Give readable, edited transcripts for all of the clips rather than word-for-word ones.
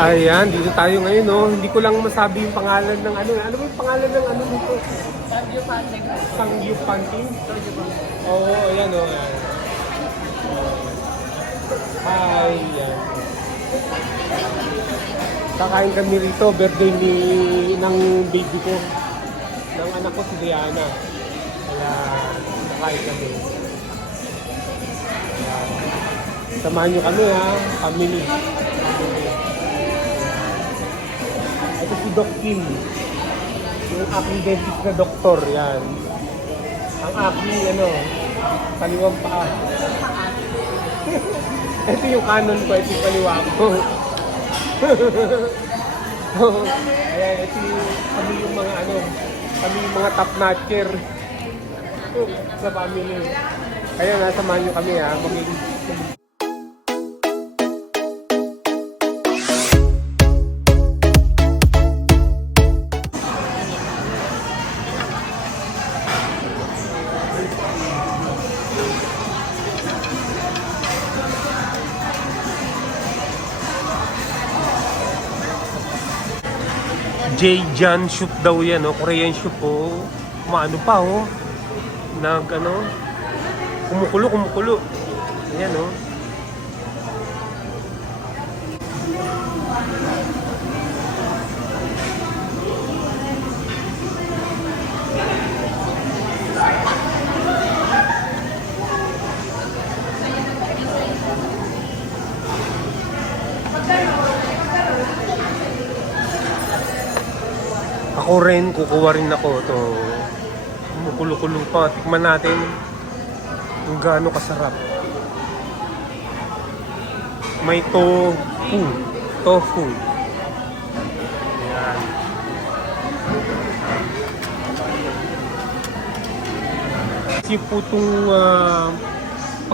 Ayan, dito tayo ngayon, no. Hindi ko lang masabi yung pangalan ng ano. Ano ba yung pangalan ng ano dito? Sangyup Panting. Oo, ayan, oh. Ayan. Hi, yan. Kakain kami rito, birthday ng baby ko. Ng anak ko si Diana. Kaya, kakain kami. Ayan. Samahan nyo kami, ha. Family. Ito si Doc Kim. Yung aking dentist na doktor, yan. Ang aking, kaliwang paa. Ito yung kanon ko, ito yung kaliwa ko. Ayan, ito yung, kami yung mga kami yung mga top notcher sa family. Kaya nasamahan nyo kami, ha. J-Jan soup daw yan, oh. Korean soup, oh. Maano pa, oh. Kumukulo. Ayan, oh. Ako rin, kukuha rin ako to. Kumukulo-kulo pa. Tikman natin kung gaano kasarap. May tofu. Ayan. Kasi po itong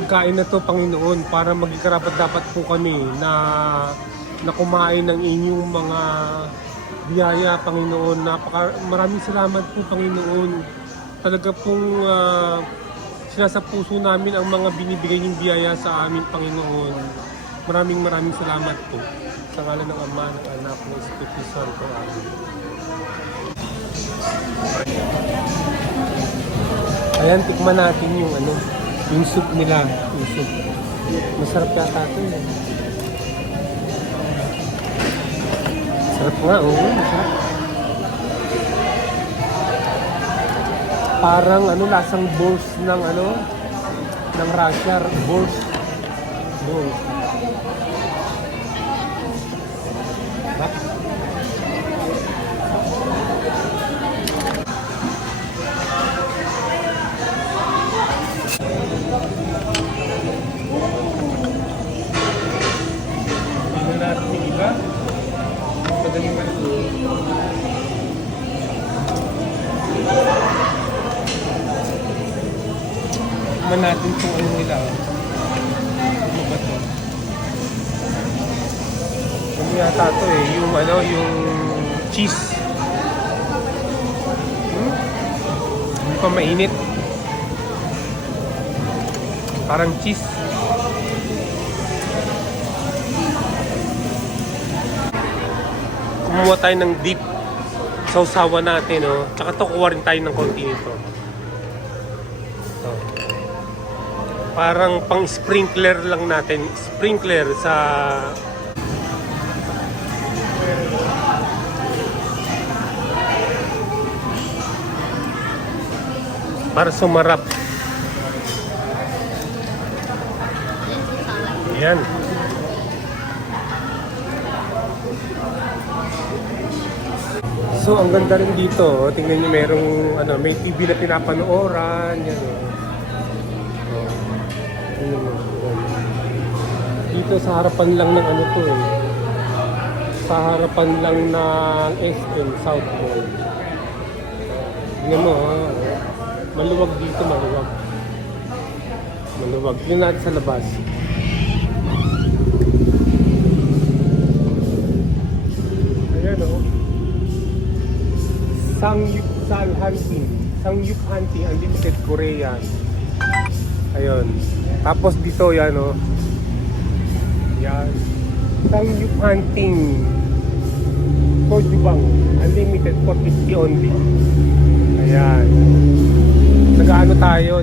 pagkain na to, Panginoon, para maging karapat-dapat po kami na kumain ng inyong mga biyaya, Panginoon. Maraming salamat po, Panginoon. Talaga pong sinasa puso namin ang mga binibigay niyong biyaya sa amin, Panginoon. Maraming salamat po. Sa ngalan ng Ama, ng Anak, ng Espiritu Santo. Amen. Ayan, tikman natin yung soup nila. Yung soup. Masarap yata ito, eh. Sarap nga, oo. Masarap. Parang lasang balls ng Russia. Balls. Tingnan natin yung iba. Madaling malito. Tignan natin kung ano nila. Ano ba ito? Ano yata ito, eh? Yung cheese. Hindi pa mainit. Parang cheese. Kumuha tayo ng dip. Sausawa natin, oh. Tsaka to, kuha rin tayo ng konti nito. Parang pang sprinkler lang natin. Sprinkler sa para sumarap. Ayan. So, ang ganda rin dito. Tingnan nyo, merong may TV na pinapanooran. Yan, dito sa harapan lang ng to, eh. Sa harapan lang ng SM South Mall. Tingnan mo, maluwag dito, maluwag. Tingnan natin sa labas. Ayan, oh. Sangyup Hanti Unlimited Korean. Ayun. Tapos dito yan, oh. Yan. Sangyup hunting. Kojubang. Unlimited 450 only. Ayan. Nag-ano tayo,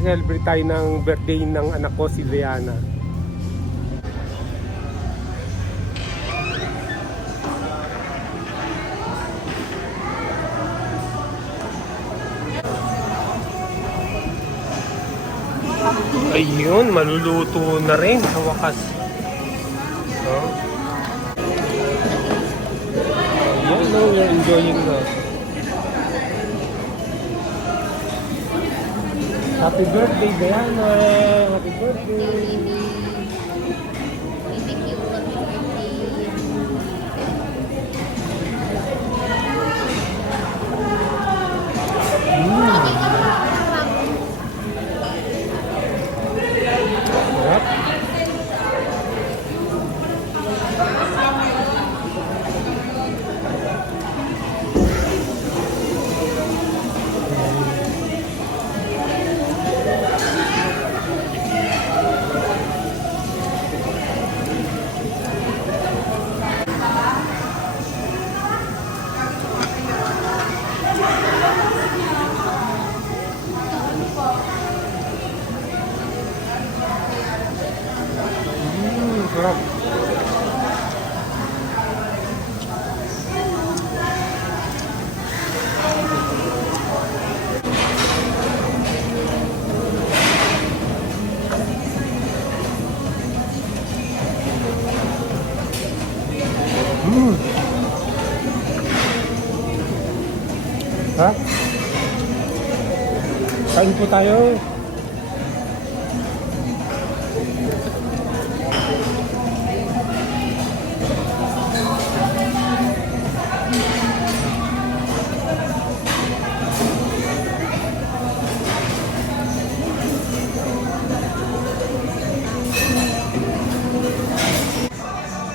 celebrate tayo ng birthday ng anak ko, si Liana. Ayun, maluluto na rin sa wakas. Oh. Ayan, no, we're enjoying na. Happy birthday, Diana! Happy birthday! Sarap. Sarap. Ha? Kain po tayo.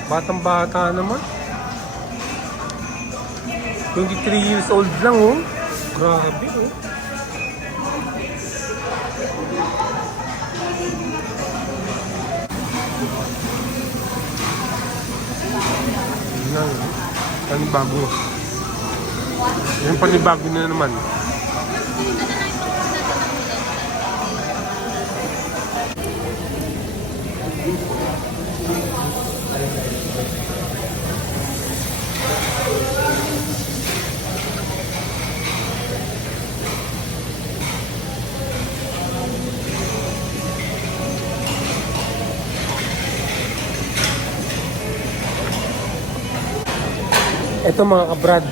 Batang-bata naman. 23 years old lang, oh. Grabe, oh. Yan. Panibago. Yan panibago na naman. Ito mga kabrad,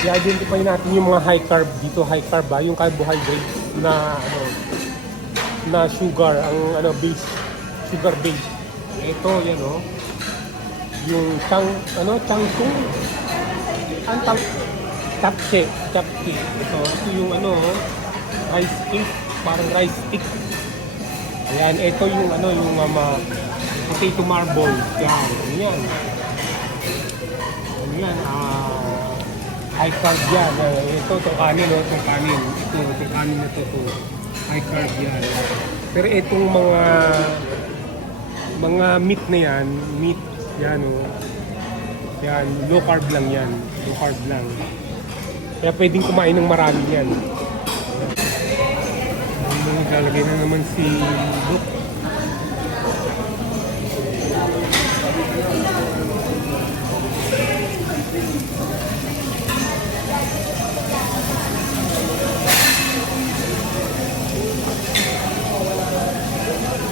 i-identify natin yung mga high carb dito, high carb ba, yung carbohydrates na na sugar, ang base, sugar base. Ito yan yung changsung, ang chapche. Ito yung rice cake, parang rice stick. Ayan, ito yung yung potato marble. Yan. Yan, high carb yan. Ito kanin, itong kanin. Itong kanin na ito. High carb yan. Pero itong mga meat na yan, yan yan, low carb lang yan. Low carb lang. Kaya pwedeng kumain ng marami yan. Naglalagay na naman si Luke.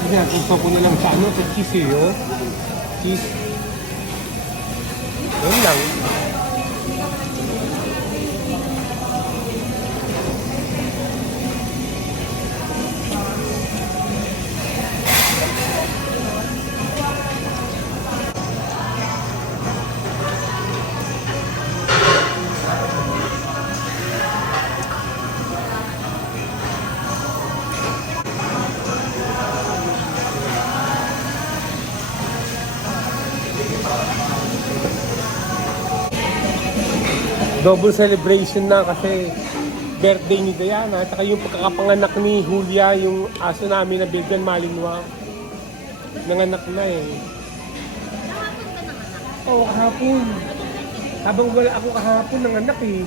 Yan, kung ko na lang sa sa cheese cheese. Yun lang. Double celebration na kasi birthday ni Diana at saka yung pagkakapanganak ni Julia, yung aso namin na Belgian Malinois. Nanganak na eh. Oo, kahapon. Habang wala ako kahapon ng anak eh.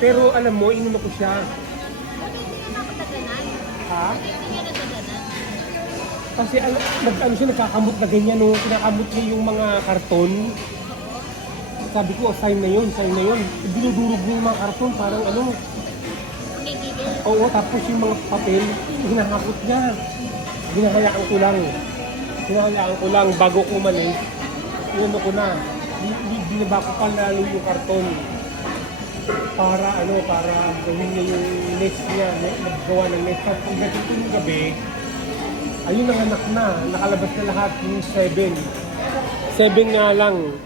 Pero alam mo, inuno ko siya. Ha? Kasi ano siya, nagkakamot na ganyan, no? Kinakamot niya yung mga karton. Sabi ko, sign na yun, sign na yun. Dinudurog niya yung mga karton, parang ano. Oo, tapos yung mga papel, hinahakot niya. Hinahayaan ko lang. Hinahayaan ko lang bago ko umalis. Inano ko na. Binaba ko pa lalo yung karton. Para ano, para gawin niya yung nest niya, maggawa ng nest. Tapos pagdating ko yung gabi, ayun ang anak na, nakalabas na lahat yung 7. 7 nga lang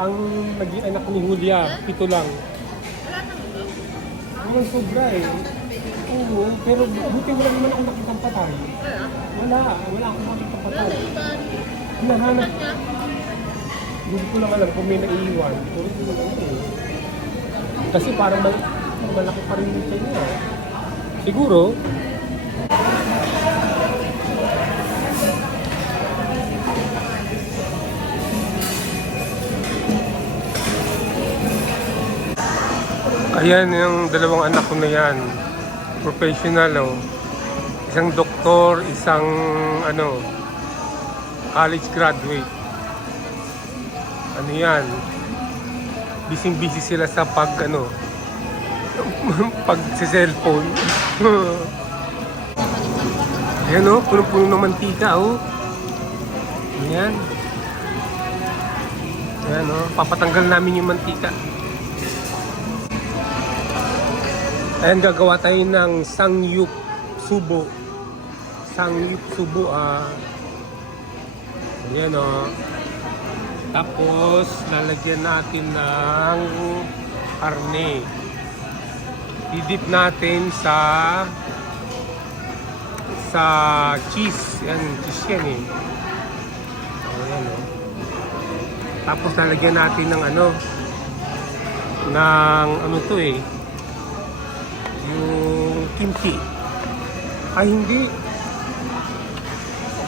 ang naging anak ni Julia, 7 lang. Ang sobra eh. Oo, pero buti wala naman ako nakitang patay. Wala akong nakitang patay. Hinahanap. Hindi ko lang alam kung may naiiwan. Pero hindi ko lang eh. Kasi parang malaki pa rin yung kanya. Siguro, ayan yung dalawang anak ko na yan. Professional oh. Isang doktor, isang ano, college graduate. Ano yan? Busy sila sa pag ano, pag sa cellphone. Ayan oh, punong-puno ng mantika oh. Ayan. Ayan oh, papatanggal namin yung mantika. Ayan, gagawa tayo ng sangyup subo. Sangyup subo, ayan o. Tapos, lalagyan natin ng karne. Idip natin sa cheese. Ayan, cheese yan eh. Ayan o. Tapos, lalagyan natin ng ano to eh. Yung kimchi. Ay hindi.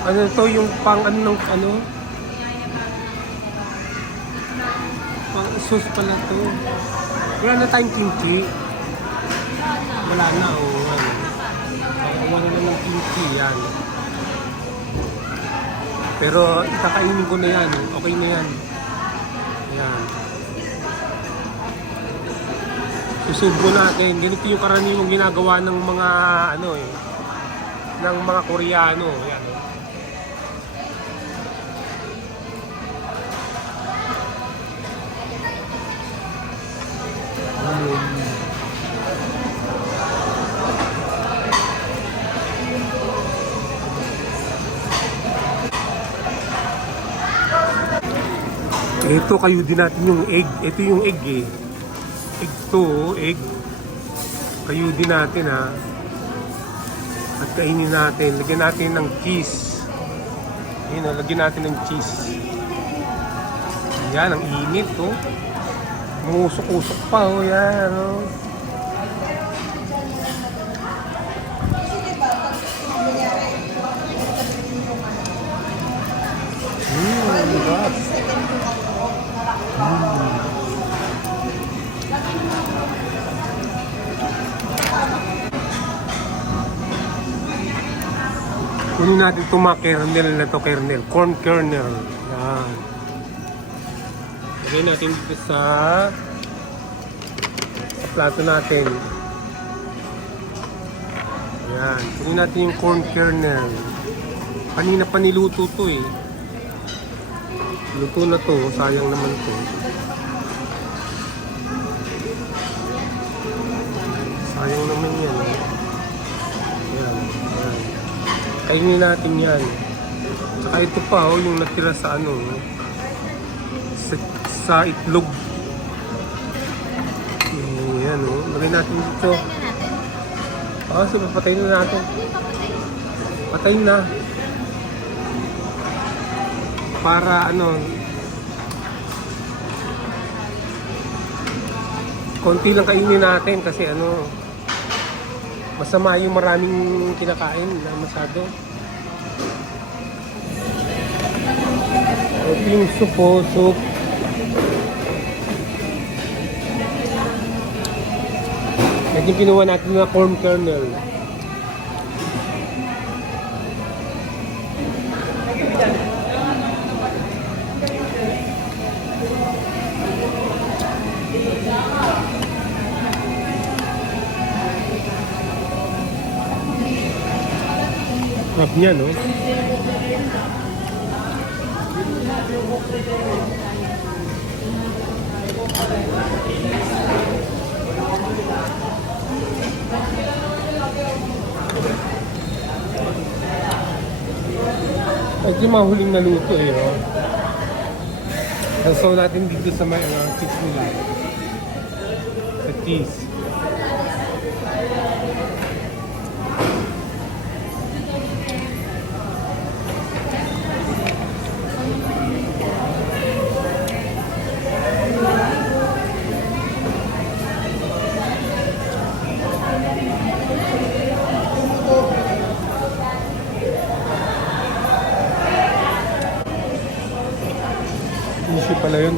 Ano to yung pang ano pang sauce pala to. Wala na tayong kimchi. Wala na wala na ng kimchi yan. Pero ikakainin ko na yan. Okay na yan. Yan. Susubo natin. Ganito yung karaniwang ginagawa ng mga ng mga Koreano. Yan. Ito kayo din natin yung egg. Ito yung egg eh. Egg to, egg. Kayo din natin ha. At kainin natin. Lagyan natin ng cheese. Ayan o, lagyan natin ng cheese. Yan, ang init to. Musok-usok pa o yan o. God. Kunin natin itong mga kernel na to, corn kernel. Yan. Lagyan natin dito sa plato natin. Yan. Kunin natin yung corn kernel. Kanina pa niluto to eh. Luto na to, sayang naman to. Sayang naman yan. Yan, yan. Kainin natin yan. Tsaka ito pa yung natira sa sa itlog. Yan lagay natin dito. So papatayin na natin. Patayin na. Para konti lang kainin natin kasi masama yung maraming kinakain na masyado. Ito yung soup. At yung kinuha natin na corn kernel. Sarap niya, no? Ito yung mga huling naluto eh, no? So natin dito sa may cheese nila. Sa cheese. Issue pala yun.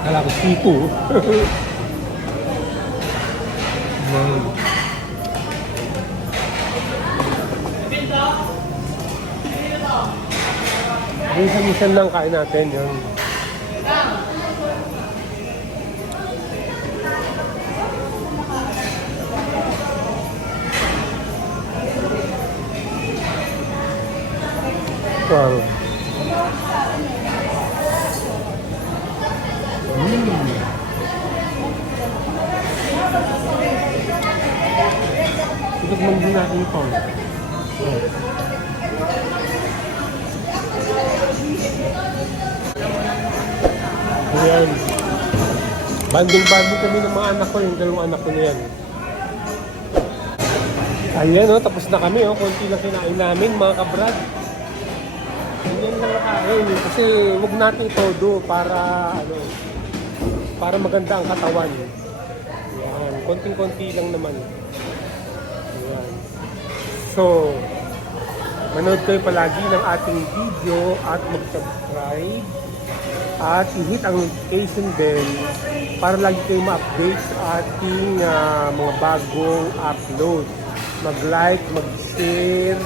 Kala ko sipo. Minsan-minsan lang kain natin yun. Wow. Tikman din natin ito. Ayan. Banding-banding kami ng mga anak ko, yung dalawang anak ko na yan. Ayan, tapos na kami, konti lang kinain namin mga kabrad. Ganyan lang kain, kasi huwag natin todo para, para maganda ang katawan. Ayan, konting-konti lang naman. Ayan. So, manood kayo palagi ng ating video at mag-subscribe at i-hit ang notification bell para lagi kayo ma-update sa ating mga bagong upload. Mag-like, mag-share,